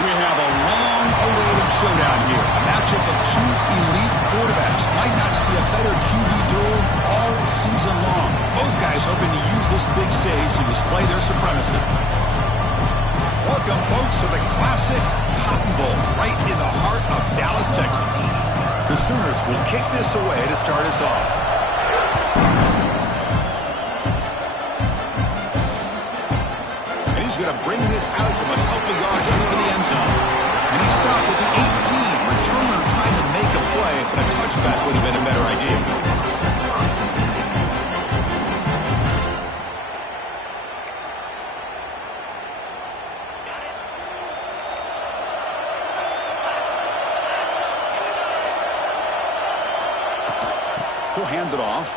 We have a long-awaited showdown here. A matchup of two elite quarterbacks. Might not see a better QB duel all season long. Both guys hoping to use this big stage to display their supremacy. Welcome, folks, to the classic Cotton Bowl, right in the heart of Dallas, Texas. The Sooners will kick this away to start us off. And he's going to bring this out from a couple yards over the end zone. And he stopped with the 18. Returner trying to make a play, but a touchback would have been a better idea. He'll hand it off.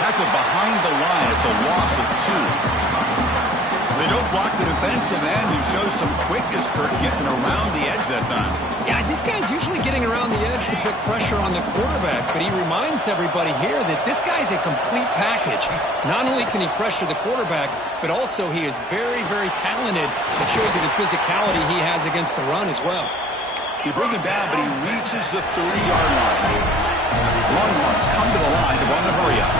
Tackled behind the line. It's a loss of 2. They don't block the defensive end, who shows some quickness, Kirk, getting around the edge that time. Yeah, this guy's usually getting around the edge to put pressure on the quarterback, but he reminds everybody here that this guy's a complete package. Not only can he pressure the quarterback, but also he is very, very talented. It shows you the physicality he has against the run as well. You bring him down, but he reaches the 30-yard line. Longhorns come to the line to run the hurry-up.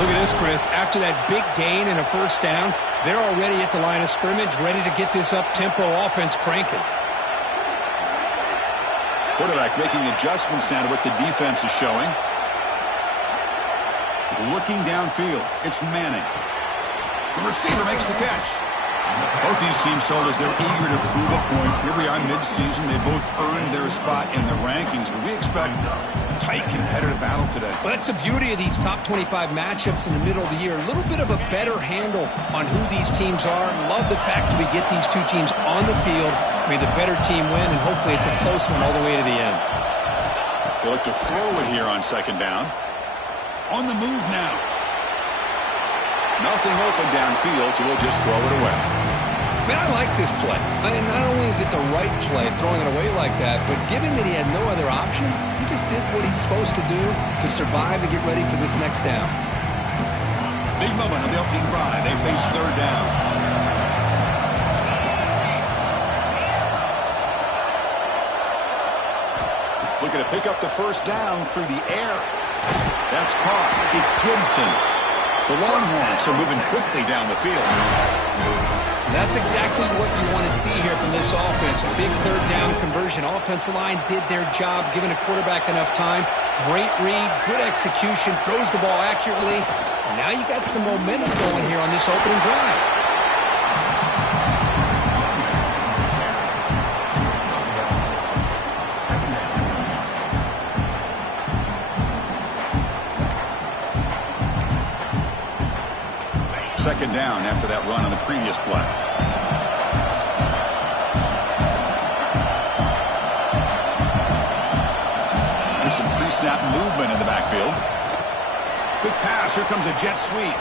Look at this, Chris. After that big gain and a first down, they're already at the line of scrimmage, ready to get this up-tempo offense cranking. Quarterback making adjustments now to what the defense is showing. Looking downfield. It's Manning. The receiver makes the catch. Both these teams told us they're eager to prove a point. Here we are mid-season. They both earned their spot in the rankings, but we expect a tight competitive battle today. Well, that's the beauty of these top 25 matchups in the middle of the year. A little bit of a better handle on who these teams are. Love the fact that we get these two teams on the field. May the better team win, and hopefully it's a close one all the way to the end. They look to throw it here on second down. On the move now. Nothing open downfield, so we'll just throw it away. Man, I like this play. Not only is it the right play, throwing it away like that, but given that he had no other option, he just did what he's supposed to do to survive and get ready for this next down. Big moment on the opening drive. They face third down. Looking to pick up the first down through the air. That's caught. It's Gibson. The Longhorns are moving quickly down the field. That's exactly what you want to see here from this offense. A big third down conversion. Offensive line did their job, giving a quarterback enough time. Great read, good execution, throws the ball accurately. And now you got some momentum going here on this opening drive. Second down after that run on the previous play. There's some pre-snap movement in the backfield. Quick pass. Here comes a jet sweep.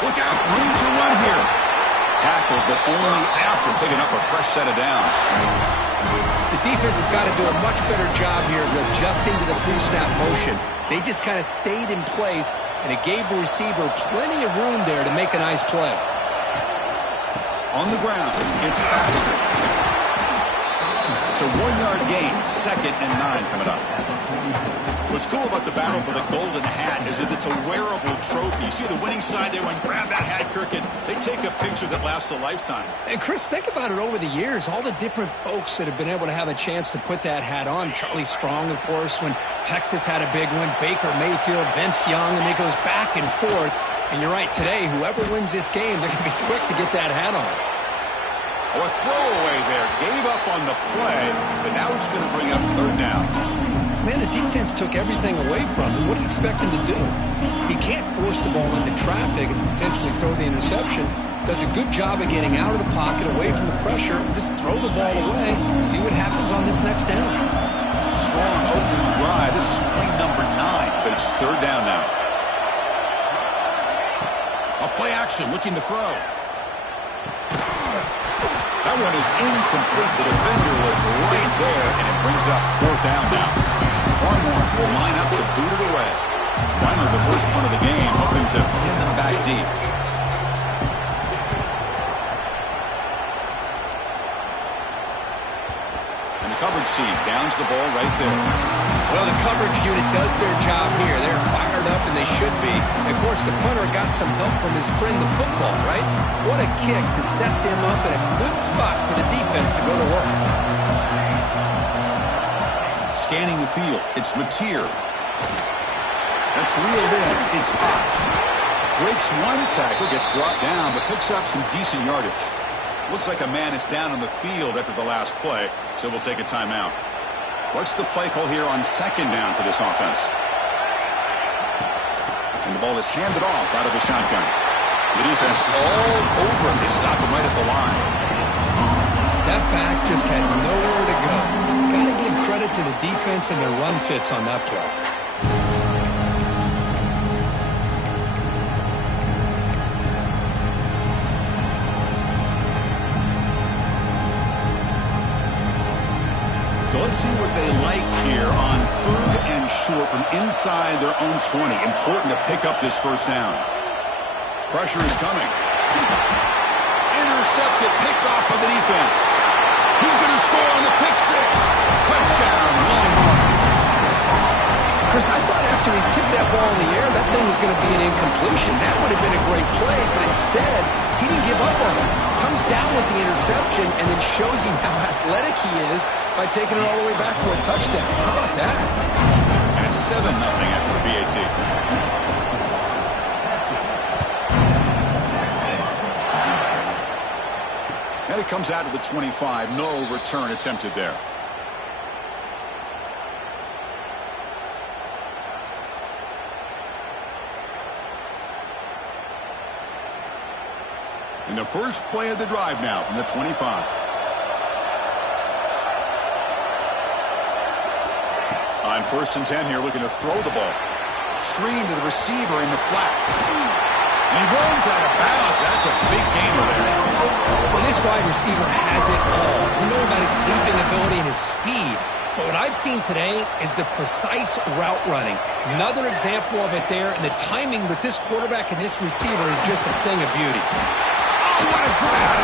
Look out. Room to run here. Tackled, but only after picking up a fresh set of downs. The defense has got to do a much better job here of adjusting to the pre-snap motion. They just kind of stayed in place, and it gave the receiver plenty of room there to make a nice play. On the ground, it's Baxter. It's a 1-yard gain, 2nd and 9 coming up. What's cool about the battle for the golden hat is that it's a wearable trophy. You see the winning side, they went grab that hat, Kirk, and they take a picture that lasts a lifetime. And Chris, think about it over the years, all the different folks that have been able to have a chance to put that hat on. Charlie Strong, of course, when Texas had a big one, Baker Mayfield, Vince Young, and it goes back and forth. And you're right, today, whoever wins this game, they're going to be quick to get that hat on. Oh, a throwaway there. Gave up on the play, but now it's going to bring up third down. Man, the defense took everything away from him. What do you expect him to do? He can't force the ball into traffic and potentially throw the interception. Does a good job of getting out of the pocket, away from the pressure. Just throw the ball away. See what happens on this next down. Strong opening drive. This is play number 9, but it's third down now. A play action, looking to throw. That one is incomplete. The defender was right there, and it brings up fourth down now. Longhorns will line up to boot it away. Finally, the first punt of the game, hoping to pin them back deep. see. Downs the ball right there. Well, the coverage unit does their job here. They're fired up, and they should be. Of course, the punter got some help from his friend, the football, right? What a kick to set them up in a good spot for the defense to go to work. Scanning the field, it's Mateer. That's reeled in. It's Ott. Breaks one tackle, gets brought down, but picks up some decent yardage. Looks like a man is down on the field after the last play, so we'll take a timeout. What's the play call here on second down for this offense? And the ball is handed off out of the shotgun. The defense all over him. They stop him right at the line. That back just had nowhere to go. Got to give credit to the defense and their run fits on that play. So let's see what they like here on 3rd and short from inside their own 20. Important to pick up this first down. Pressure is coming. Intercepted, picked off by the defense. He's going to score on the pick six. Touchdown, Wally Martins. Chris, I thought after he tipped that ball in the air, that thing was going to be an incompletion. That would have been a great play, but instead, he didn't give up on it. Comes down with the interception and then shows you how athletic he is by taking it all the way back for a touchdown. How about that? And it's 7-0 after the BAT. And it comes out of the 25. No return attempted there. In the first play of the drive now from the 25. On 1st and 10 here, looking to throw the ball. Screen to the receiver in the flat. And he runs out of bounds. That's a big gainer there. Well, this wide receiver has it all. We know about his leaping ability and his speed. But what I've seen today is the precise route running. Another example of it there, and the timing with this quarterback and this receiver is just a thing of beauty. Oh, what a grab.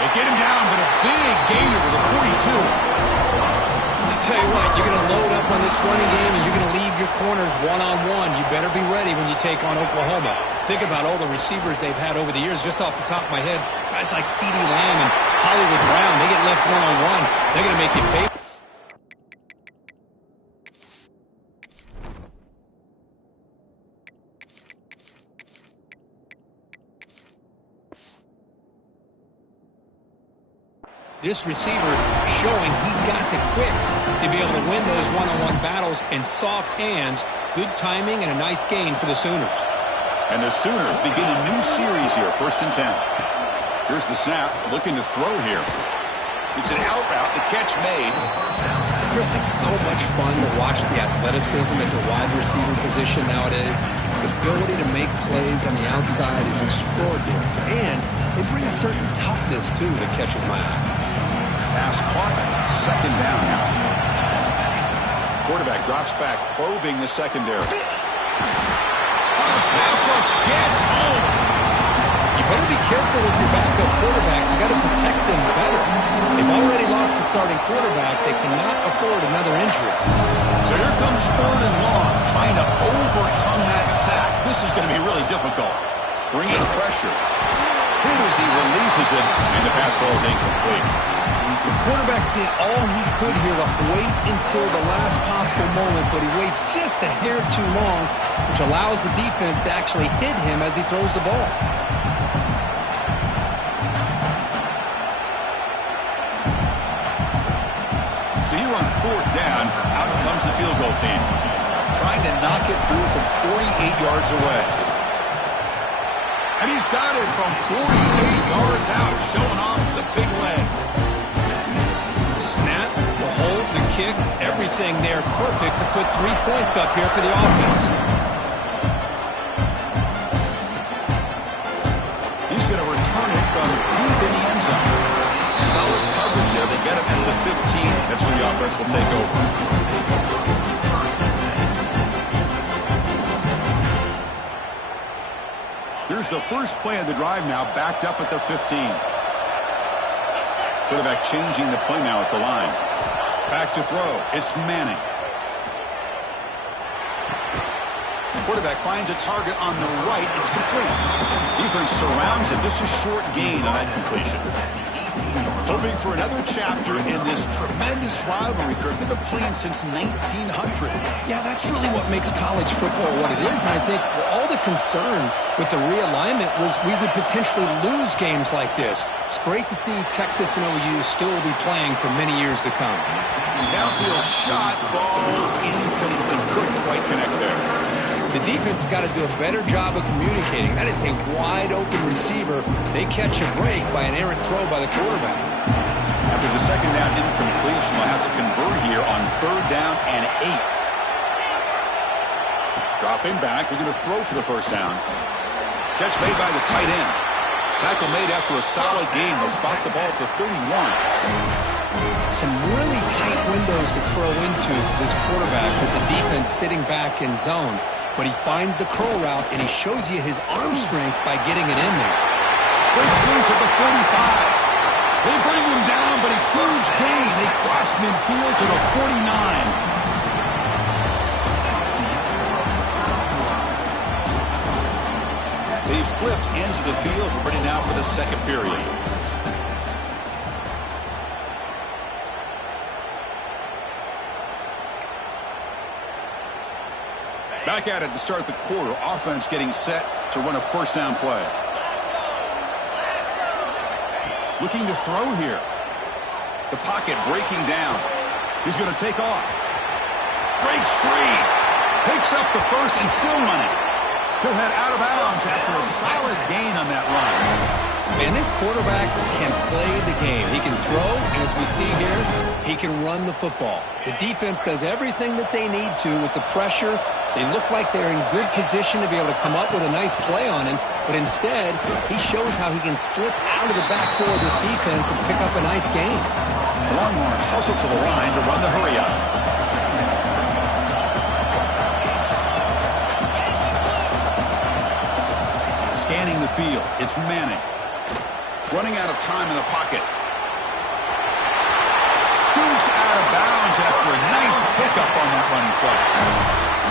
They get him down, but a big gainer with a 42. I'll tell you what, you're going to load up on this running game, and you're going to leave your corners one-on-one. You better be ready when you take on Oklahoma. Think about all the receivers they've had over the years. Just off the top of my head, guys like CeeDee Lamb and Hollywood Brown, they get left one-on-one. They're going to make you pay. This receiver showing he's got the quicks to be able to win those one-on-one battles in soft hands. Good timing and a nice gain for the Sooners. And the Sooners begin a new series here, 1st and 10. Here's the snap, looking to throw here. It's an out route, the catch made. Chris, it's so much fun to watch the athleticism at the wide receiver position nowadays. The ability to make plays on the outside is extraordinary. And they bring a certain toughness, too, that catches my eye. Pass caught, 2nd down now. Quarterback drops back, probing the secondary. Pass rush gets home. You better be careful with your backup quarterback. You got to protect him better. They've already lost the starting quarterback. They cannot afford another injury. So here comes 3rd and long, trying to overcome that sack. This is going to be really difficult. Bringing pressure. Hit as he releases it, and the pass ball is incomplete. The quarterback did all he could here to wait until the last possible moment, but he waits just a hair too long, which allows the defense to actually hit him as he throws the ball. So here on 4th down, out comes the field goal team. Trying to knock it through from 48 yards away. And he's got it from 48 yards out, showing off the big leg. Snap, the hold, the kick, everything there perfect to put 3 points up here for the offense. He's going to return it from deep in the end zone. Solid coverage there. They get him at the 15. That's where the offense will take over. Here's the first play of the drive now, backed up at the 15. Quarterback changing the play now at the line. Back to throw. It's Manning. Quarterback finds a target on the right. It's complete. Defense surrounds him. Just a short gain on that completion. Hoping for another chapter in this tremendous rivalry, Kirk. They've been playing since 1900. Yeah, that's really what makes college football what it is. And I think all the concern with the realignment was we would potentially lose games like this. It's great to see Texas and OU still be playing for many years to come. Downfield shot falls incomplete. Couldn't quite connect there. The defense has got to do a better job of communicating. That is a wide-open receiver. They catch a break by an errant throw by the quarterback. After the second down incompletion, they'll have to convert here on 3rd down and 8. Dropping back, looking to throw for the first down. Catch made by the tight end. Tackle made after a solid gain. They'll spot the ball at the 31. Some really tight windows to throw into for this quarterback with the defense sitting back in zone. But he finds the curl route, and he shows you his arm strength by getting it in there. Breaks loose at the 45. They bring him down, but a huge gain. They cross midfield to the 49. They flipped ends of the field. We're ready now for the second period. Back at it to start the quarter. Offense getting set to run a first down play. Looking to throw here. The pocket breaking down. He's going to take off. Breaks free. Picks up the first and still running. He'll head out of bounds after a solid gain on that run. And this quarterback can play the game. He can throw, and as we see here, he can run the football. The defense does everything that they need to with the pressure. They look like they're in good position to be able to come up with a nice play on him, but instead, he shows how he can slip out of the back door of this defense and pick up a nice gain. Longhorns hustle to the line to run the hurry up. Scanning the field, it's Manning. Running out of time in the pocket. Scoots out of bounds after a nice pickup on that run play.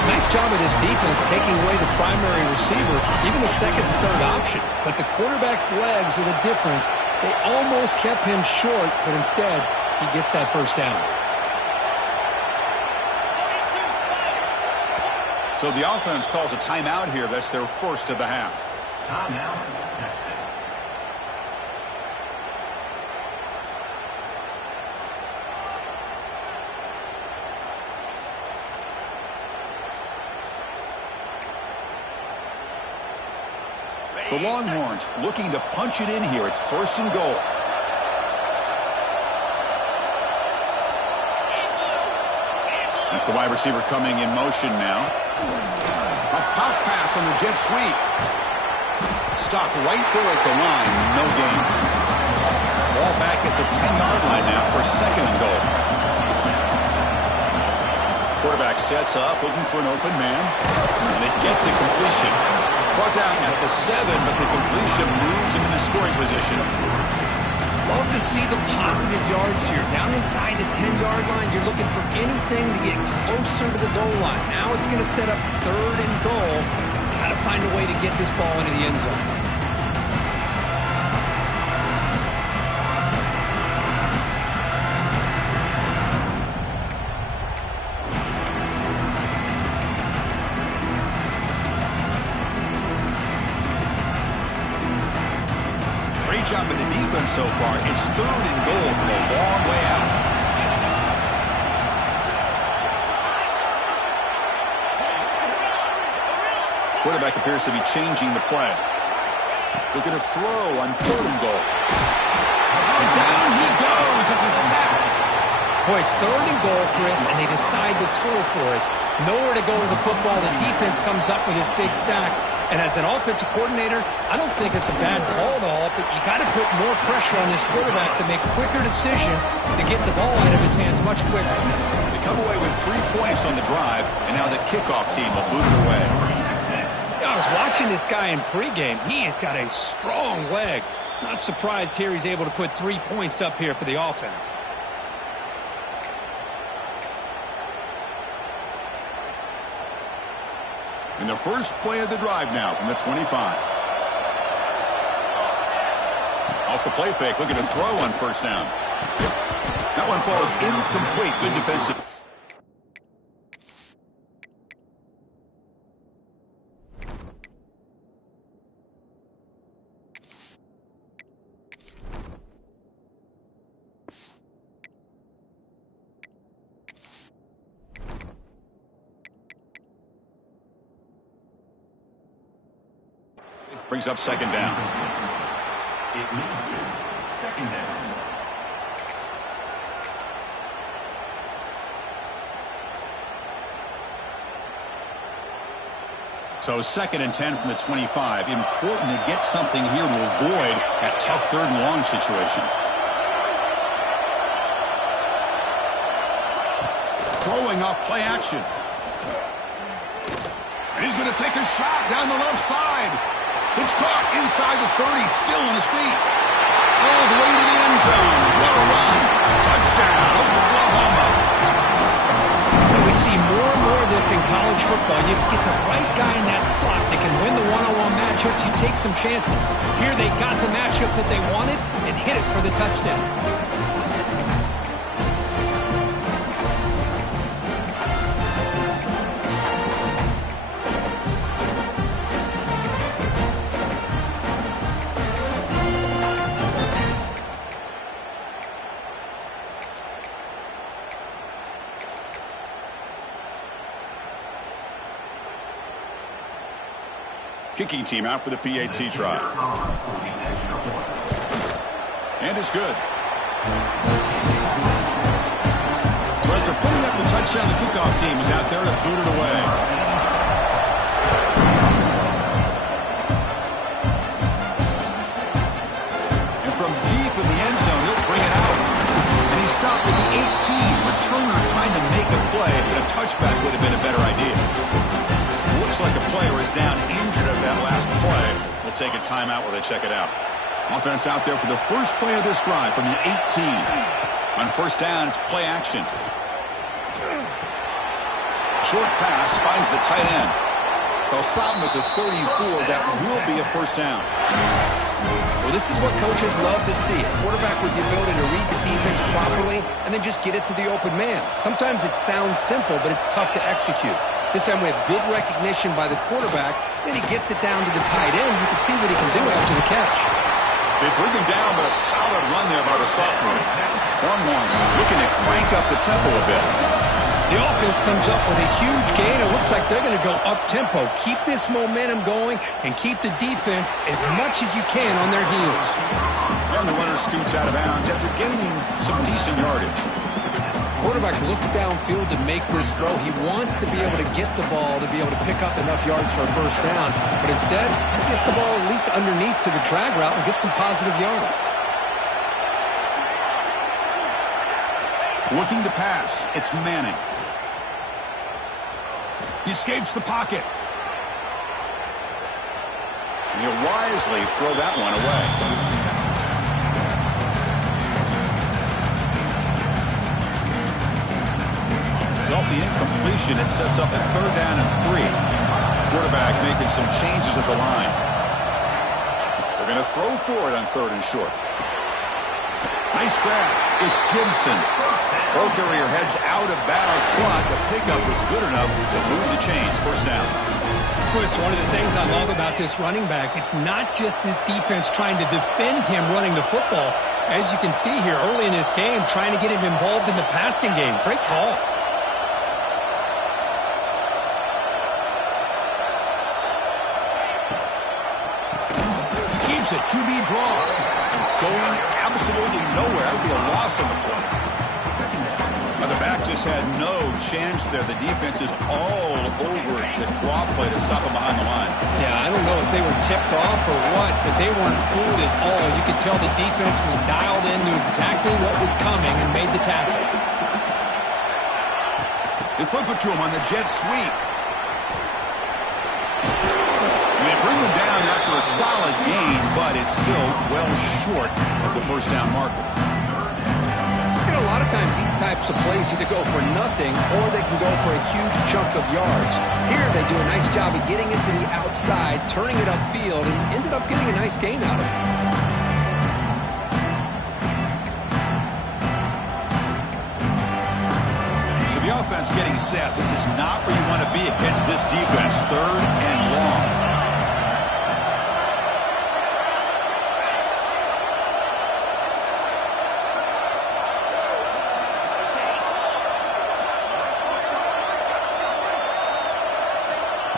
Nice job of this defense taking away the primary receiver, even the second and third option. But the quarterback's legs are the difference. They almost kept him short, but instead, he gets that first down. So the offense calls a timeout here. That's their first of the half. Timeout, Texas. The Longhorns looking to punch it in here. It's 1st and goal. That's the wide receiver coming in motion now. A pop pass on the jet sweep. Stop right there at the line. No gain. Ball back at the 10-yard line now for 2nd and goal. Quarterback sets up, looking for an open man. And they get the completion. Brought down at the 7, but the completion moves him into scoring position. Love to see the positive yards here. Down inside the 10-yard line, you're looking for anything to get closer to the goal line. Now it's going to set up 3rd and goal. Got to find a way to get this ball into the end zone. Job of the defense so far. It's 3rd and goal from a long way out. Quarterback appears to be changing the play. Looking to throw on 3rd and goal. Down he goes. It's a sack. Boy, it's 3rd and goal, Chris, and they decide to throw for it. Nowhere to go with the football. The defense comes up with this big sack. And as an offensive coordinator, I don't think it's a bad call at all, but you got to put more pressure on this quarterback to make quicker decisions to get the ball out of his hands much quicker. They come away with 3 points on the drive, and now the kickoff team will boot it away. I was watching this guy in pregame. He has got a strong leg. Not surprised here he's able to put 3 points up here for the offense. And the first play of the drive now from the 25. Off the play fake, looking to throw on first down. That one falls incomplete. Good defensive. Brings up second down. It leads to second down. So 2nd and 10 from the 25. Important to get something here to avoid that tough 3rd and long situation. Throwing off play action. And he's going to take a shot down the left side. It's caught inside the 30, still on his feet. All the way to the end zone. What a run. Touchdown, Oklahoma. We see more and more of this in college football. You get the right guy in that slot that can win the one-on-one matchups. You take some chances. Here they got the matchup that they wanted and hit it for the touchdown. Kicking team out for the PAT try. And it's good. So after putting up the touchdown, the kickoff team is out there to boot it away. And from deep in the end zone, he'll bring it out. And he stopped with the 18. Returner trying to make a play, but a touchback would have been a better idea. Looks like a player is down injured of that last play. We'll take a timeout while they check it out. Offense out there for the first play of this drive from the 18. On first down, it's play action. Short pass finds the tight end. They'll stop him at the 34. That will be a first down. Well, this is what coaches love to see. A quarterback with the ability to read the defense properly and then just get it to the open man. Sometimes it sounds simple, but it's tough to execute. This time we have good recognition by the quarterback. Then he gets it down to the tight end. You can see what he can do after the catch. They bring him down, but a solid run there by the sophomore. Longhorns looking to crank up the tempo a bit. The offense comes up with a huge gain. It looks like they're going to go up-tempo. Keep this momentum going and keep the defense as much as you can on their heels. And the runner scoots out of bounds after gaining some decent yardage. Quarterback looks downfield to make this throw. He wants to be able to get the ball to be able to pick up enough yards for a first down. But instead, he gets the ball at least underneath to the drag route and gets some positive yards. Looking to pass. It's Manning. He escapes the pocket. And he'll wisely throw that one away. Off the incompletion, it sets up a 3rd down and 3. Quarterback making some changes at the line. They're going to throw for it on 3rd and short. Nice grab. It's Gibson. Ball carrier heads out of bounds, but the pickup was good enough to move the chains. First down. Chris, one of the things I love about this running back, it's not just this defense trying to defend him running the football. As you can see here early in this game, trying to get him involved in the passing game. Great call. It. QB draw. Going absolutely nowhere. That would be a loss on the play. Now the back just had no chance there. The defense is all over the draw play to stop him behind the line. Yeah, I don't know if they were tipped off or what, but they weren't fooled at all. You could tell the defense was dialed in, knew exactly what was coming, and made the tackle. They flip it to him on the jet sweep. Bring them down after a solid gain, but it's still well short of the first down marker. You know, lot of times these types of plays either go for nothing or they can go for a huge chunk of yards. Here they do a nice job of getting it to the outside, turning it upfield, and ended up getting a nice gain out of it. So the offense getting set. This is not where you want to be against this defense. 3rd and long.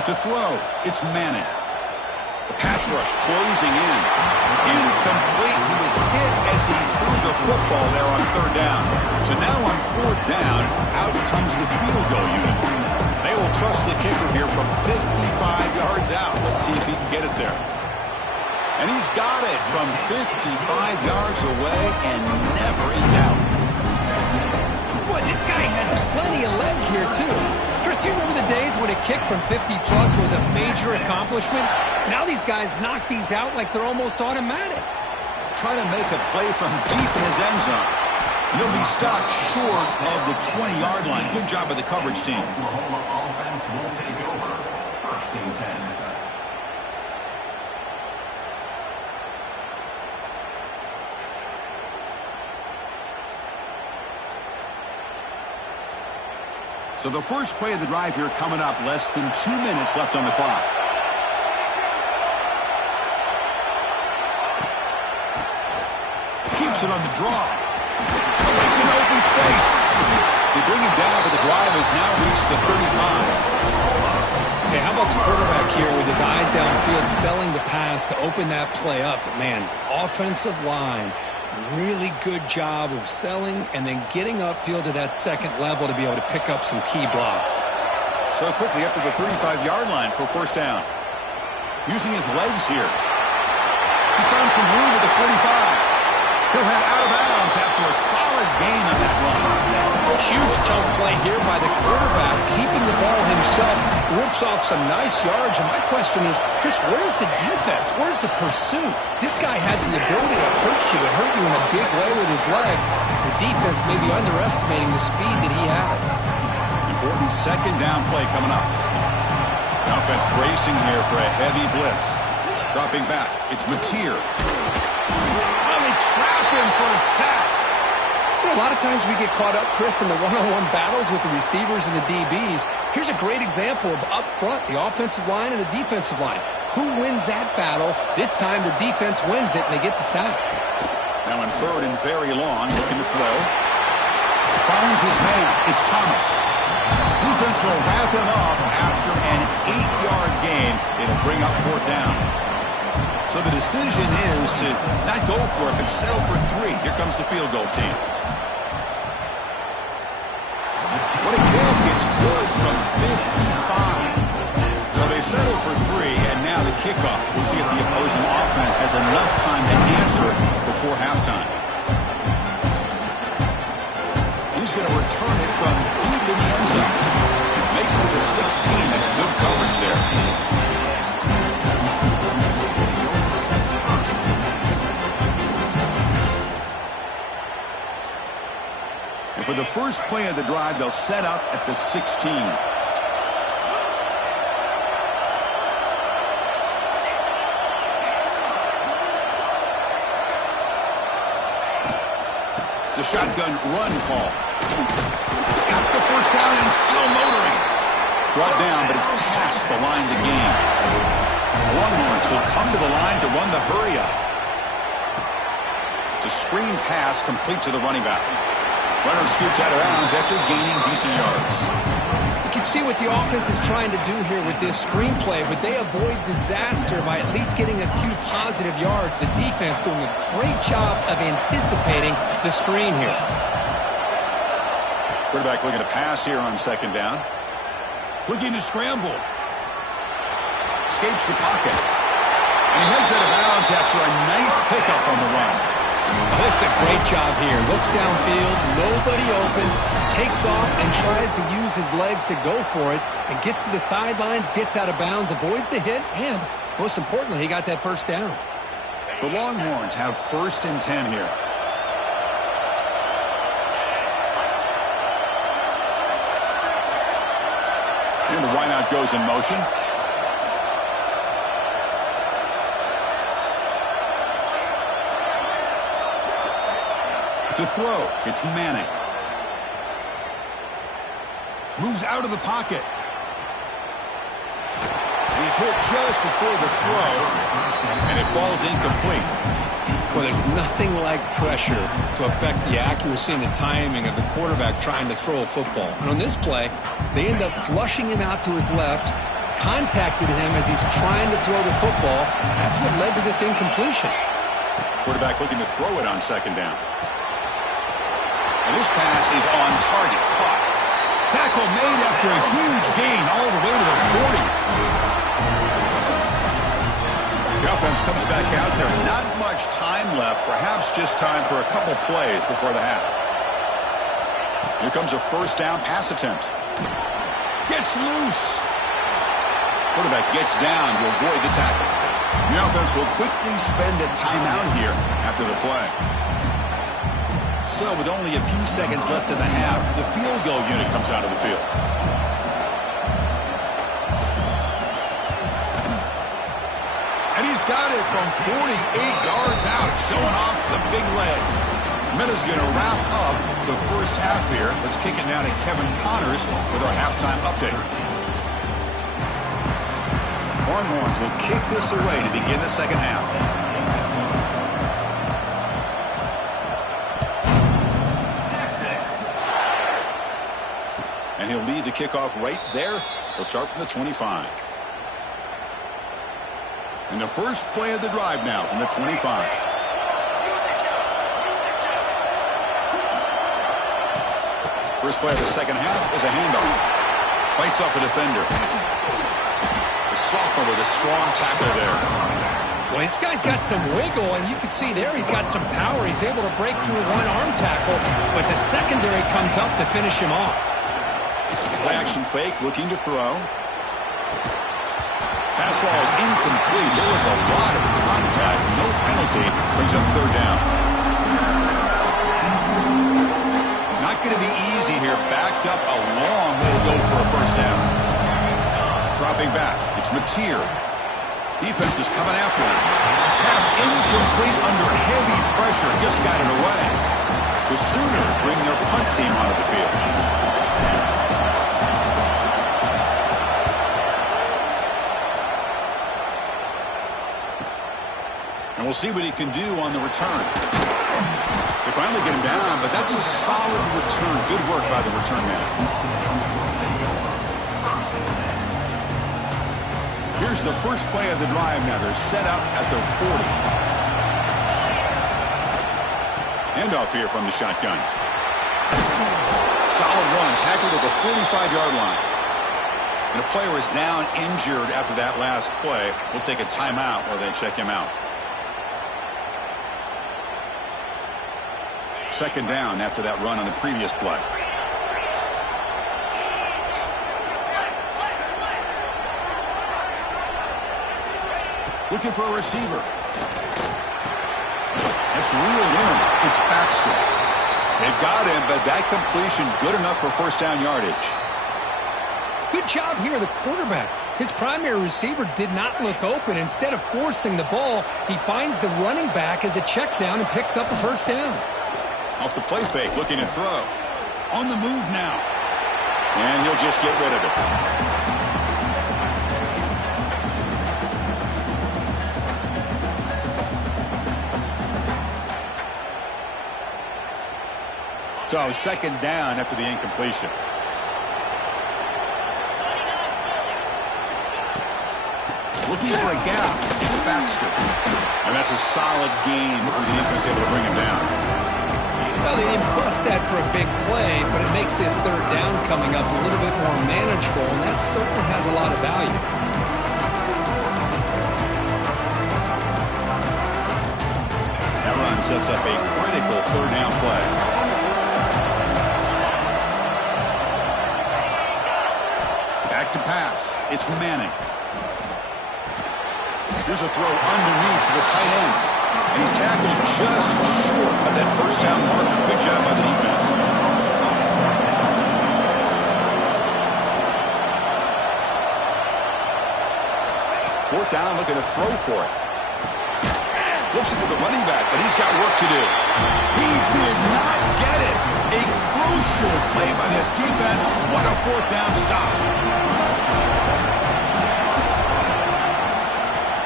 To throw, it's Manning. The pass rush closing in. Incomplete. He was hit as he threw the football there on 3rd down. So now on 4th down, out comes the field goal unit. They will trust the kicker here from 55 yards out. Let's see if he can get it there. And he's got it from 55 yards away and never in doubt. Boy, this guy had plenty of leg here, too. Chris, you remember the days when a kick from 50-plus was a major accomplishment? Now these guys knock these out like they're almost automatic. Trying to make a play from deep in his end zone. He'll be stopped short of the 20-yard line. Good job by the coverage team. Oklahoma offense will take over. 1st and 10. So the first play of the drive here coming up, less than 2 minutes left on the clock. Keeps it on the draw. Makes an open space. They bring it down, but the drive has now reached the 35. Okay, how about the quarterback here with his eyes downfield, selling the pass to open that play up? But man, offensive line, really good job of selling and then getting upfield to that 2nd level to be able to pick up some key blocks. So quickly up to the 35-yard line for 1st down. Using his legs here. He's found some room at the 45. He'll head out of bounds after a solid gain on that run. Huge chunk play here by the quarterback, keeping the ball himself, rips off some nice yards. And my question is, Chris, where's the defense? Where's the pursuit? This guy has the ability to hurt you and hurt you in a big way with his legs. The defense may be underestimating the speed that he has. Important 2nd down play coming up. The offense bracing here for a heavy blitz. Dropping back, it's Mateer. Really trap him for a sack. You know, a lot of times we get caught up, Chris, in the one-on-one battles with the receivers and the DBs. Here's a great example of up front, the offensive line and the defensive line. Who wins that battle? This time the defense wins it, and they get the sack. Now in 3rd and very long, looking to throw. Finds his man. It's Thomas. Defense will wrap him up after an 8-yard gain. It'll bring up 4th down. So the decision is to not go for it, but settle for 3. Here comes the field goal team. What a kick. It's good from 55. So they settle for 3, and now the kickoff. We'll see if the opposing offense has enough time to answer before halftime. He's going to return it from deep in the end zone. Makes it to the 16. That's good coverage there. And for the first play of the drive, they'll set up at the 16. It's a shotgun run call. Got the 1st down and still motoring. Brought down, but it's past the line to gain. Longhorns will come to the line to run the hurry up. It's a screen pass complete to the running back. Runner scoots out of bounds after gaining decent yards. You can see what the offense is trying to do here with this screenplay, but they avoid disaster by at least getting a few positive yards. The defense doing a great job of anticipating the screen here. Quarterback looking to pass here on 2nd down. Looking to scramble. Escapes the pocket. And he heads out of bounds after a nice pickup on the run. Oh, this is a great job here. Looks downfield, nobody open, takes off and tries to use his legs to go for it, and gets to the sidelines, gets out of bounds, avoids the hit, and most importantly, he got that 1st down. The Longhorns have 1st and 10 here. And the wideout goes in motion. To throw, it's Manning. Moves out of the pocket. He's hit just before the throw, and it falls incomplete. Well, there's nothing like pressure to affect the accuracy and the timing of the quarterback trying to throw a football. And on this play, they end up flushing him out to his left, contacted him as he's trying to throw the football. That's what led to this incompletion. Quarterback looking to throw it on second down. And this pass is on target, caught. Tackle made after a huge gain all the way to the 40. The offense comes back out there. Not much time left. Perhaps just time for a couple plays before the half. Here comes a first down pass attempt. Gets loose. Quarterback gets down to avoid the tackle. The offense will quickly spend a timeout here after the play. So with only a few seconds left in the half, the field goal unit comes out of the field. And he's got it from 48 yards out, showing off the big leg. Minutes going to wrap up the first half here. Let's kick it now to Kevin Connors with our halftime update. Longhorns will kick this away to begin the second half. And he'll lead the kickoff right there. He'll start from the 25. And the first play of the drive now from the 25. First play of the second half is a handoff. Bites off a defender. The sophomore with a strong tackle there. Well, this guy's got some wiggle, and you can see there he's got some power. He's able to break through one arm tackle, but the secondary comes up to finish him off. Play action fake, looking to throw. Pass ball is incomplete. There was a lot of contact. No penalty. Brings up third down. Not going to be easy here. Backed up a long way to go for a first down. Dropping back. It's Mateer. Defense is coming after him. Pass incomplete under heavy pressure. Just got it away. The Sooners bring their punt team onto the field. And we'll see what he can do on the return. They finally get him down, but that's a solid return. Good work by the return man. Here's the first play of the drive now. They're set up at the 40. Handoff here from the shotgun. Solid run. Tackled at the 45-yard line. And a player is down injured after that last play. We'll take a timeout while they check him out. Second down after that run on the previous play. Looking for a receiver. That's reeled in. It's Baxter. They've got him, but that completion good enough for first down yardage. Good job here, the quarterback. His primary receiver did not look open. Instead of forcing the ball, he finds the running back as a check down and picks up a first down. Off the play fake, looking to throw. On the move now. And he'll just get rid of it. So second down after the incompletion. Looking for a gap. It's Baxter. And that's a solid gain for the defense able to bring him down. Well, they didn't bust that for a big play, but it makes this third down coming up a little bit more manageable, and that certainly has a lot of value. That run sets up a critical third down play. Back to pass. It's Manning. Here's a throw underneath to the tight end. And he's tackled just short of that first down marker. Good job by the defense. it down, looking to throw for it. Flips it to the running back, but he's got work to do. He did not get it. A crucial play by this defense. What a fourth down stop.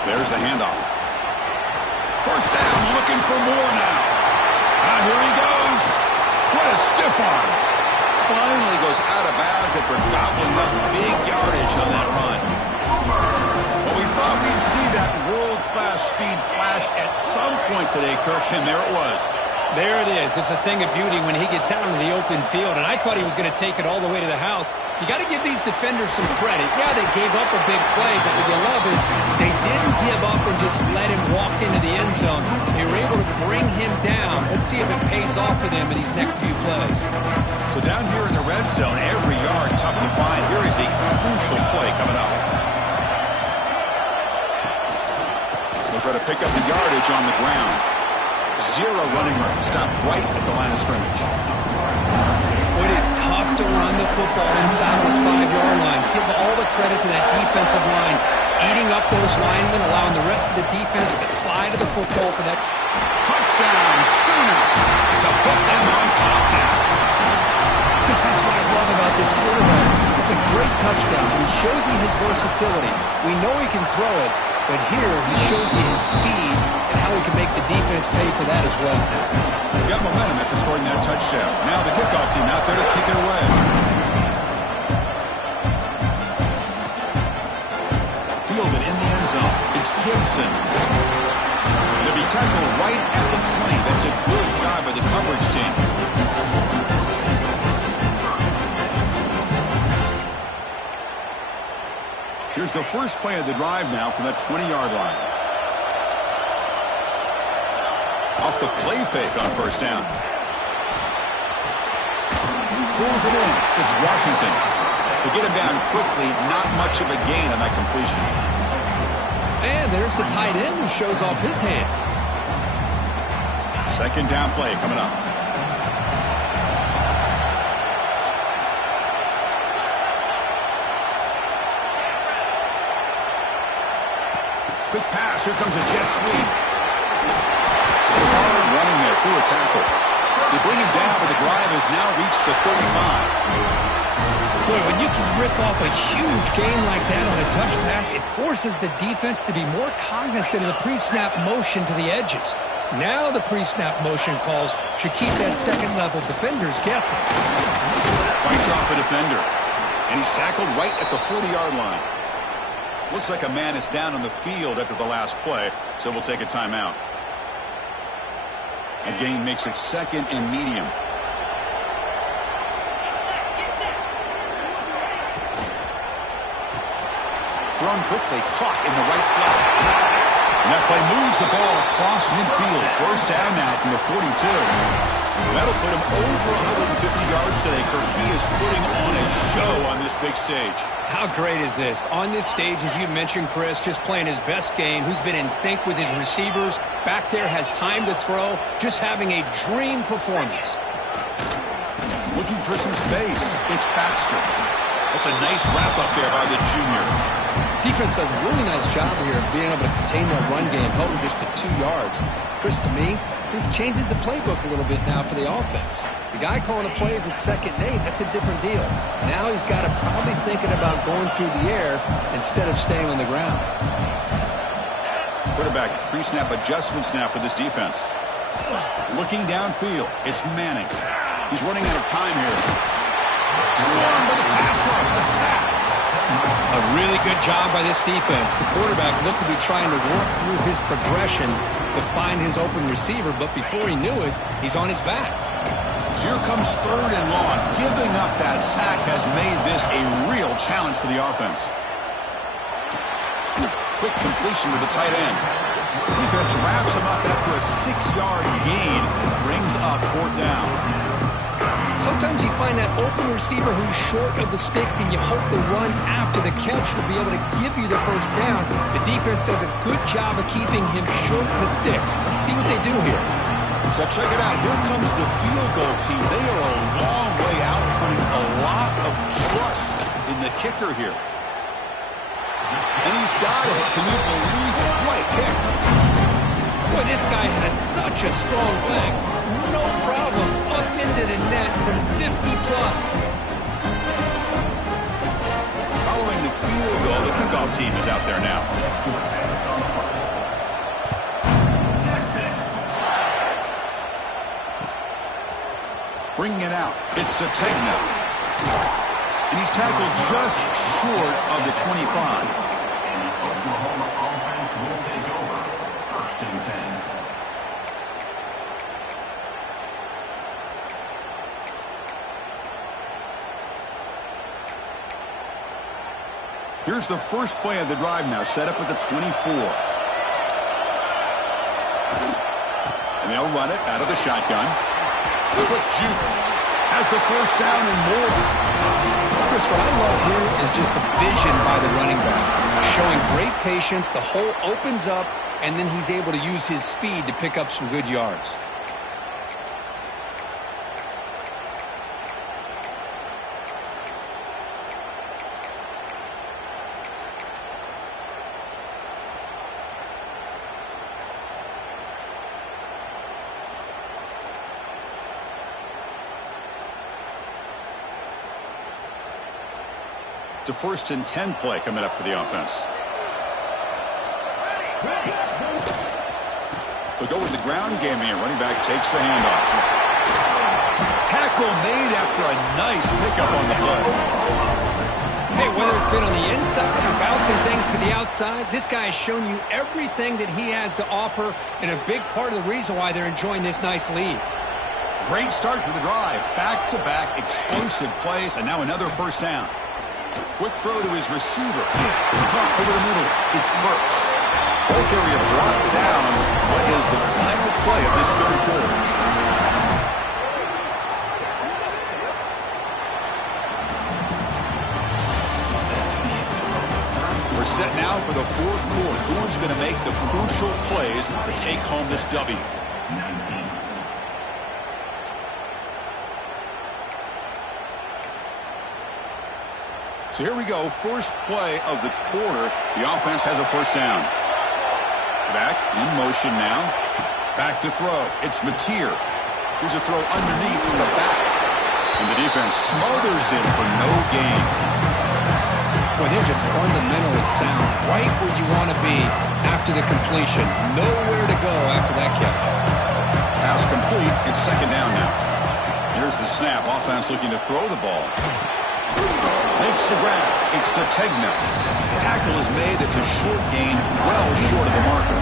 There's the handoff. First down, looking for more now. Here he goes. What a stiff arm. Finally goes out of bounds after gobbling up big yardage on that run. Well, we thought we'd see that world-class speed flash at some point today, Kirk, and there it was. There it is. It's a thing of beauty when he gets out into the open field, and I thought he was going to take it all the way to the house. You got to give these defenders some credit. Yeah, they gave up a big play, but what you love is they didn't give up and just let him walk into the end zone. They were able to bring him down. Let's see if it pays off for them in these next few plays. So down here in the red zone, every yard tough to find. Here is a crucial play coming up. They'll try to pick up the yardage on the ground. Zero running room. Stop right at the line of scrimmage. It is tough to run the football inside this 5-yard line. Give all the credit to that defensive line, eating up those linemen, allowing the rest of the defense to fly to the football for that. Touchdown, Sooners, to put them on top now. Because that's what I love about this quarterback. It's a great touchdown. He shows you his versatility. We know he can throw it, but here he shows you his speed and how he can make the defense pay for that as well. He got momentum after scoring that touchdown. Now the kickoff team out there to kick it away. Fielded in the end zone. It's Gibson. They'll be tackled right at the 20. That's a good job by the coverage team. Here's the first play of the drive now from the 20-yard line. Off the play fake on first down. Pulls it in. It's Washington. To get him down quickly, not much of a gain on that completion. And there's the tight end who shows off his hands. Second down play coming up. Quick pass. Here comes a jet sweep. So hard running there through a tackle. They bring him down, but the drive has now reached the 35. Boy, when you can rip off a huge gain like that on a touch pass, it forces the defense to be more cognizant of the pre-snap motion to the edges. Now the pre-snap motion calls should keep that second-level defenders guessing. Fights off a defender. And he's tackled right at the 40-yard line. Looks like a man is down on the field after the last play, so we'll take a timeout. A gain makes it second and medium. Thrown quickly, caught in the right flat. And that play moves the ball across midfield. First down now from the 42. That'll put him over 150 yards today, Kirk. He is putting on a show on this big stage. How great is this? On this stage, as you mentioned, Chris, just playing his best game. Who's been in sync with his receivers. Back there, has time to throw. Just having a dream performance. Looking for some space. It's Baxter. That's a nice wrap up there by the junior. Defense does a really nice job here of being able to contain that run game, held him just to 2 yards. Chris, to me, this changes the playbook a little bit now for the offense. The guy calling the plays at 2nd and 8, that's a different deal. Now he's got to probably thinking about going through the air instead of staying on the ground. Quarterback pre-snap adjustments now for this defense. Looking downfield, it's Manning. He's running out of time here. Swarmed by the pass rush, a sack. A really good job by this defense. The quarterback looked to be trying to work through his progressions to find his open receiver, but before he knew it, he's on his back. So here comes 3rd and long. Giving up that sack has made this a real challenge for the offense. Quick completion to the tight end. Defense wraps him up after a 6-yard gain. Brings up 4th down. Sometimes you find that open receiver who's short of the sticks, and you hope the run after the catch will be able to give you the first down. The defense does a good job of keeping him short of the sticks. Let's see what they do here. So check it out. Here comes the field goal team. They are a long way out, putting a lot of trust in the kicker here. And he's got it. Can you believe it? What a kick. Boy, this guy has such a strong leg. No problem. Up into the net from 50+. Following the field goal, the kickoff team is out there now. Bringing it out. It's Sategna. And he's tackled just short of the 25. And the Oklahoma offense will take over. 1st and 10. Here's the first play of the drive now, set up at the 24. And they'll run it out of the shotgun. Quick juke has the first down and more. Chris, what I love here is just the vision by the running back. Showing great patience, the hole opens up, and then he's able to use his speed to pick up some good yards. It's a 1st and 10 play coming up for the offense. They'll go with the ground game here. Running back takes the handoff. Tackle made after a nice pickup on the play. Hey, whether it's been on the inside or bouncing things to the outside, this guy has shown you everything that he has to offer, and a big part of the reason why they're enjoying this nice lead. Great start to the drive. Back-to-back explosive plays, and now another first down. Quick throw to his receiver. Caught over the middle. It's Burks. Ball carrier brought down. What is the final play of this 3rd quarter? We're set now for the 4th quarter. Who's going to make the crucial plays to take home this W? 19. So here we go, first play of the quarter. The offense has a first down. Back in motion now. Back to throw. It's Mateer. Here's a throw underneath to the back. And the defense smothers him for no gain. Boy, they're just fundamentally sound. Right where you want to be after the completion. Nowhere to go after that catch. Pass complete. It's 2nd down now. Here's the snap. Offense looking to throw the ball. Makes the grab. It's Sategna. Tackle is made. It's a short gain, well short of the marker.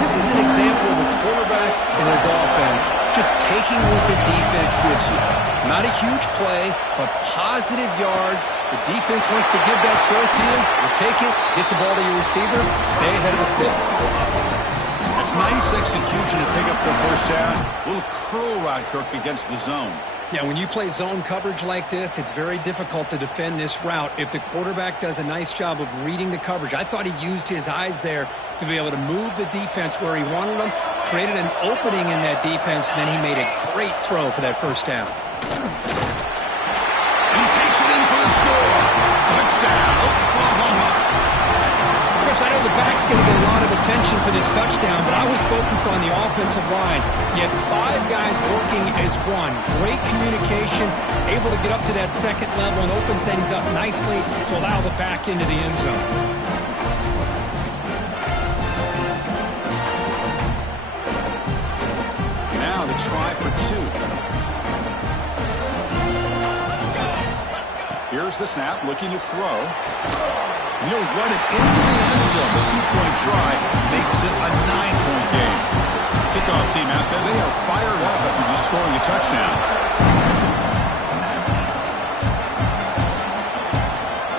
This is an example of a quarterback and his offense just taking what the defense gives you. Not a huge play, but positive yards. The defense wants to give that throw to you. You take it, get the ball to your receiver, stay ahead of the sticks. That's nice execution to pick up the first down. A little curl route, Kirk, against the zone. Yeah, when you play zone coverage like this, it's very difficult to defend this route if the quarterback does a nice job of reading the coverage. I thought he used his eyes there to be able to move the defense where he wanted them, created an opening in that defense, and then he made a great throw for that first down. And he takes it in for the score. Touchdown, Oklahoma. I know the back's going to get a lot of attention for this touchdown, but I was focused on the offensive line. You had 5 guys working as one. Great communication, able to get up to that 2nd level and open things up nicely to allow the back into the end zone. Now the try for 2. Here's the snap, looking to throw. And he'll run it into the end zone. The 2-point try makes it a 9-point game. Kickoff team out there, they are fired up after just scoring a touchdown.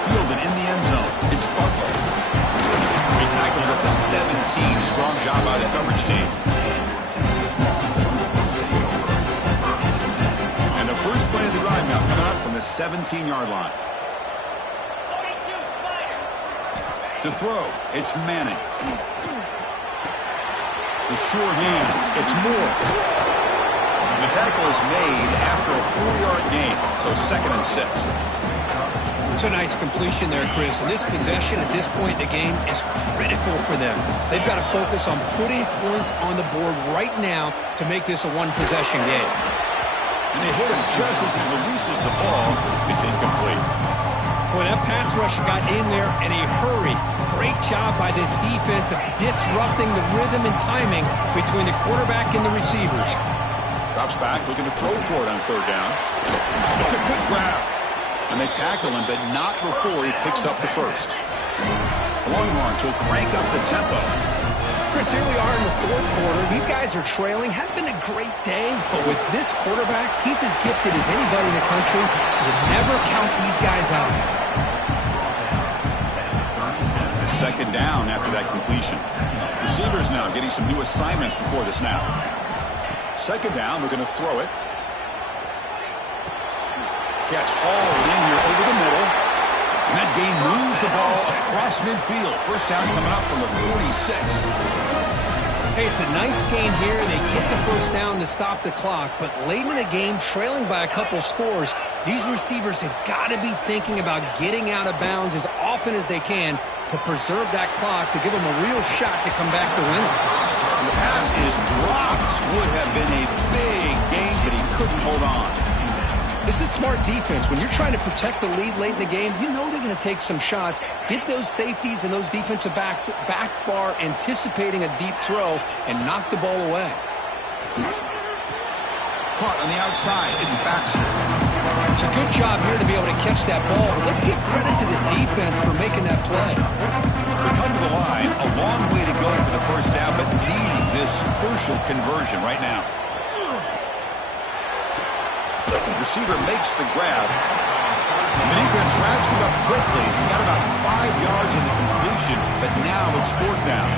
Fielded in the end zone. It's Butler. He tackled at the 17. Strong job by the coverage team. And the first play of the drive now coming up from the 17-yard line. To throw, it's Manning. The sure hands, it's Moore. The tackle is made after a 4-yard gain, so 2nd and 6. It's a nice completion there, Chris. And this possession at this point in the game is critical for them. They've got to focus on putting points on the board right now to make this a one-possession game. And they hit him just as he releases the ball. It's incomplete. Boy, that pass rush got in there in a hurry. Great job by this defense of disrupting the rhythm and timing between the quarterback and the receivers. Drops back, looking to throw for it on third down. It's a good grab. And they tackle him, but not before he picks up the first. Longhorns will crank up the tempo. Chris, here we are in the fourth quarter. These guys are trailing. Hadn't been a great day, but with this quarterback, he's as gifted as anybody in the country. You never count these guys out. Second down after that completion. Receivers now getting some new assignments before the snap. Second down, we're going to throw it. Catch hauled in here over the middle. And that game moves the ball across midfield. First down coming up from the 46. Hey, it's a nice game here. They get the first down to stop the clock, but late in the game, trailing by a couple scores, these receivers have got to be thinking about getting out of bounds as often as they can to preserve that clock, to give them a real shot to come back to win it. And the pass is dropped. Would have been a big gain, but he couldn't hold on. This is smart defense. When you're trying to protect the lead late in the game, you know they're going to take some shots, get those safeties and those defensive backs back far, anticipating a deep throw, and knock the ball away. Caught on the outside. It's Baxter. It's a good job here to be able to catch that ball. Let's give credit to the defense for making that play. We come to the line. A long way to go for the first down, but needing this crucial conversion right now. Receiver makes the grab. The defense wraps him up quickly. Got about 5 yards in the completion, but now it's fourth down.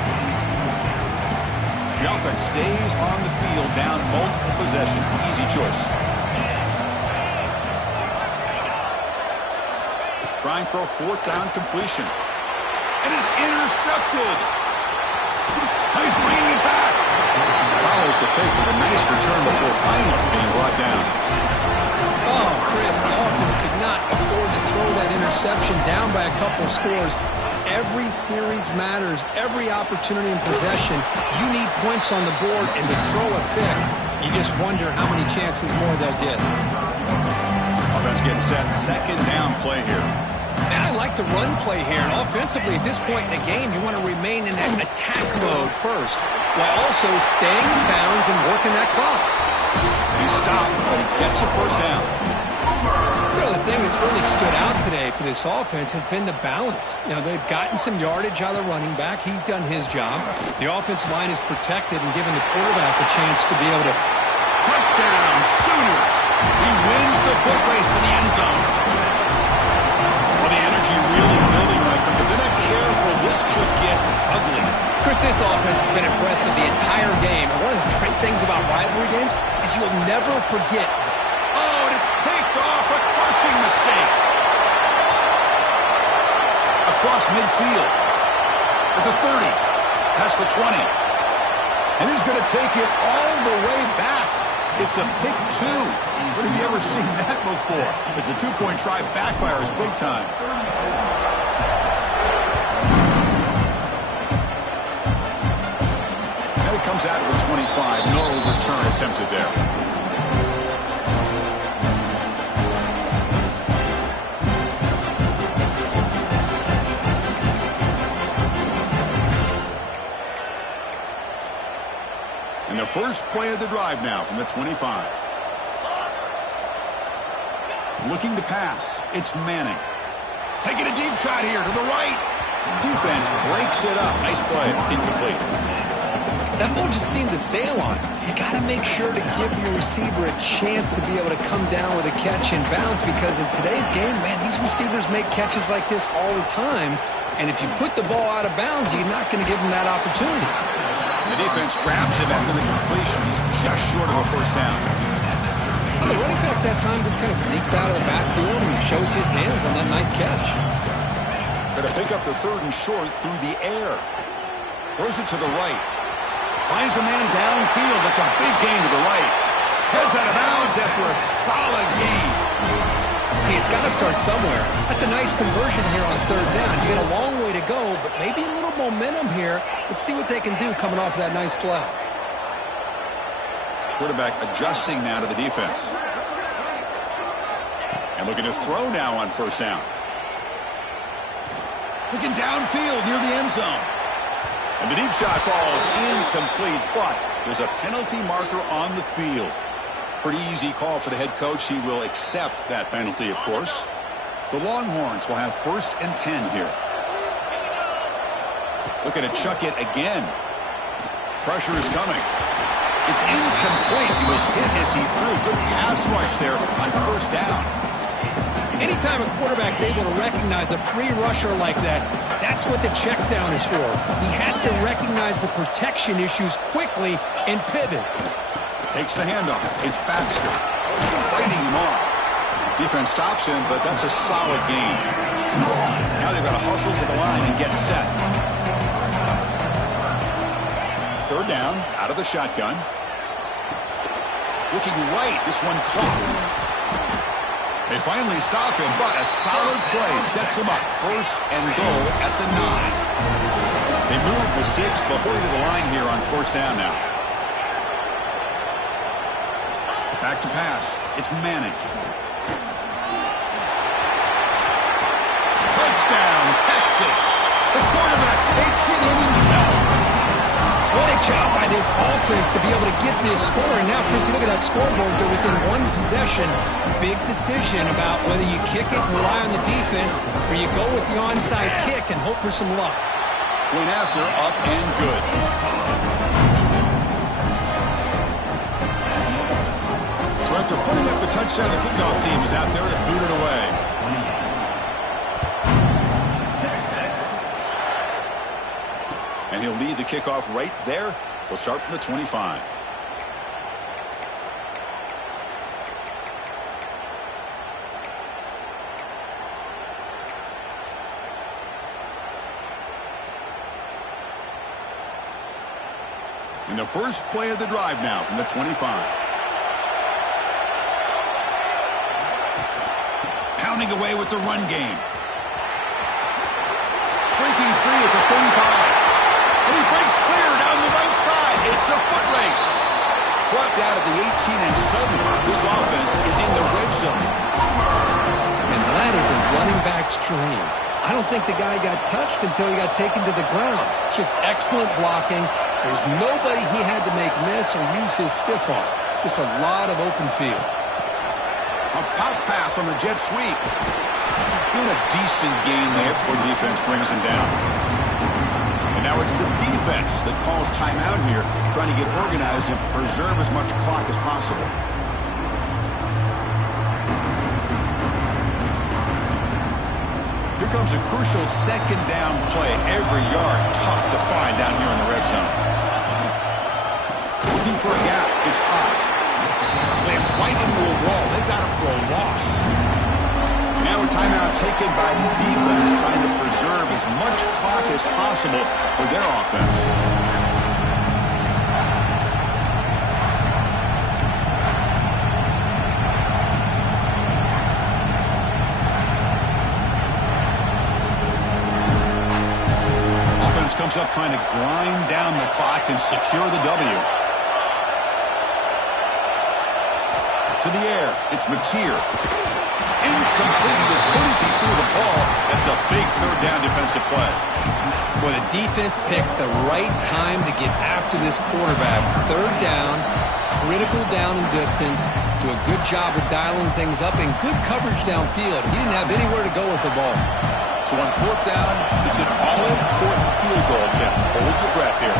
The offense stays on the field, down multiple possessions. Easy choice. Trying for a fourth down completion. It is intercepted. He's bringing it back. Follows the pick with a nice return before finally being brought down. Oh, Chris, the offense could not afford to throw that interception down by a couple of scores. Every series matters. Every opportunity in possession, you need points on the board, and to throw a pick, you just wonder how many chances more they'll get. Offense getting set. Second down play here. And I like the run play here. And offensively, at this point in the game, you want to remain in that attack mode first, while also staying in bounds and working that clock. He stopped, but he gets a first down. You know, the thing that's really stood out today for this offense has been the balance. Now, they've gotten some yardage out of the running back. He's done his job. The offensive line is protected and given the quarterback a chance to be able to... Touchdown, Sooners. He wins the foot race to the end zone. Well, the energy really building right from. They're not careful. This could get ugly. Chris, this offense has been impressive the entire game. And one of the great things about rivalry games is you'll never forget. Oh, and it's picked off. A crushing mistake. Across midfield. At the 30. Past the 20. And he's going to take it all the way back. It's a pick two. When have you ever seen that before? As the two-point try backfires big time. And it comes out of the 25. No return attempted there. And the first play of the drive now from the 25. Looking to pass. It's Manning. Taking a deep shot here to the right. Defense breaks it up. Nice play. Incomplete. That ball just seemed to sail on. You got to make sure to give your receiver a chance to be able to come down with a catch and bounce, because in today's game, man, these receivers make catches like this all the time. And if you put the ball out of bounds, you're not going to give them that opportunity. The defense grabs him after the completion. He's just short of a first down. Well, the running back that time just kind of sneaks out of the backfield and shows his hands on that nice catch. Going to pick up the third and short through the air. Throws it to the right. Finds a man downfield. That's a big gain to the right. Heads out of bounds after a solid gain. Hey, it's got to start somewhere. That's a nice conversion here on third down. You got a long way to go, but maybe a little momentum here. Let's see what they can do coming off that nice play. Quarterback adjusting now to the defense. And looking to throw now on first down. Looking downfield near the end zone. And the deep shot ball is incomplete, but there's a penalty marker on the field. Pretty easy call for the head coach. He will accept that penalty, of course. The Longhorns will have 1st and 10 here. Looking to chuck it again. Pressure is coming. It's incomplete. He was hit as he threw. Good pass rush there on first down. Anytime a quarterback's able to recognize a free rusher like that, that's what the check down is for. He has to recognize the protection issues quickly and pivot. Takes the handoff. It's Baxter fighting him off. Defense stops him, but that's a solid gain. Now they've got to hustle to the line and get set. Third down, out of the shotgun. Looking right, this one caught. They finally stop him, but a solid play sets him up. 1st and goal at the 9. They move the 6, but hurry to the line here on 1st down now. Back to pass. It's Manning. Touchdown, Texas. The quarterback takes it in himself. What a job by this offense to be able to get this score. And now, Chris, you look at that scoreboard. They're within 1 possession. Big decision about whether you kick it and rely on the defense or you go with the onside kick and hope for some luck. Went after, up and good. So after putting up a touchdown, the kickoff team is out there to boot it away. And he'll lead the kickoff right there. He'll start from the 25. In the first play of the drive now from the 25. Pounding away with the run game. Breaking free at the 35. And he breaks clear down the right side. It's a foot race. Brought down at the 18, and suddenly this offense is in the red zone. And that is a running back's dream. I don't think the guy got touched until he got taken to the ground. It's just excellent blocking. There's nobody he had to make miss or use his stiff arm. Just a lot of open field. A pop pass on the jet sweep. Doing a decent gain there before the defense brings him down. And now it's the defense that calls timeout here, trying to get organized and preserve as much clock as possible. Here comes a crucial 2nd down play. Every yard tough to find down here in the red zone. Looking for a gap. It's Ott. Slams right into a wall. They got him for a loss. Now a timeout taken by the defense, trying to preserve as much clock as possible for their offense. Offense comes up trying to grind down the clock and secure the W. To the air, it's Mateer. Incomplete as good as he threw the ball. That's a big 3rd down defensive play. Well, the defense picks the right time to get after this quarterback. 3rd down, critical down and distance. Do a good job of dialing things up and good coverage downfield. He didn't have anywhere to go with the ball. So on 4th down, it's an all-important field goal attempt. Hold your breath here.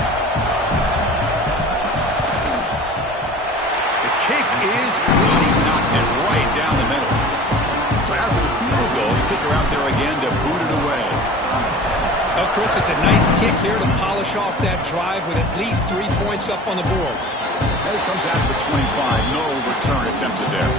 The kick is good. He knocked it right down the middle. So after the field goal, the kicker out there again to boot it away. Well, Chris, it's a nice kick here to polish off that drive with at least 3 points up on the board. And it comes out of the 25. No return attempted there.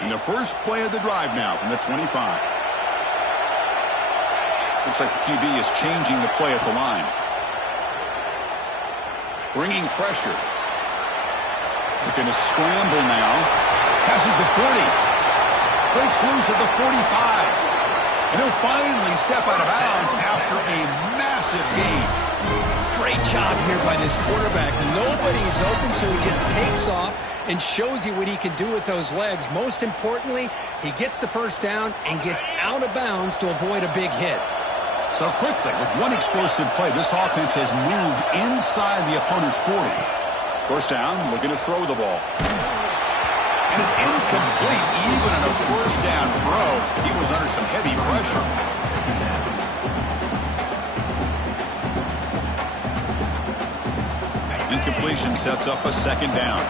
In the first play of the drive now from the 25. Looks like the QB is changing the play at the line. Bringing pressure. Looking to scramble now. Passes the 40. Breaks loose at the 45. And he'll finally step out of bounds after a massive gain. Great job here by this quarterback. Nobody's open, so he just takes off and shows you what he can do with those legs. Most importantly, he gets the first down and gets out of bounds to avoid a big hit. So quickly, with one explosive play, this offense has moved inside the opponent's 40. First down, looking to throw the ball. And it's incomplete, even on a first down throw. He was under some heavy pressure. Incompletion sets up a second down.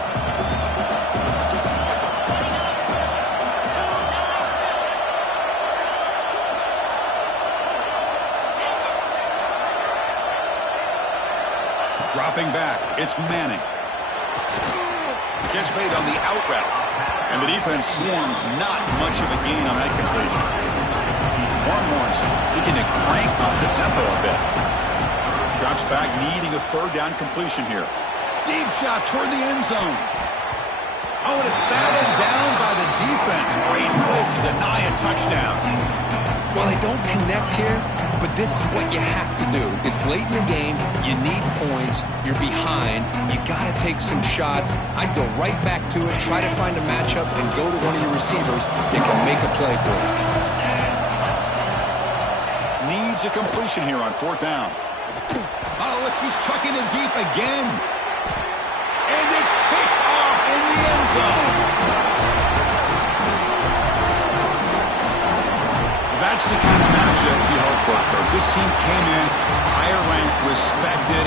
Dropping back, it's Manning. Catch made on the out route. And the defense swarms not much of a gain on that completion. Warren looking to crank up the tempo a bit. Drops back, needing a third down completion here. Deep shot toward the end zone. Oh, and it's batted down by the defense. Great move to deny a touchdown. Well, they don't connect here, but this is what you have to do. It's late in the game. You need points. You're behind. You got to take some shots. I'd go right back to it, try to find a matchup, and go to one of your receivers that can make a play for you. Needs a completion here on fourth down. Oh, look, he's chucking it deep again. And it's picked off in the end zone. That's the kind of matchup you hope for. This team came in higher ranked, respected.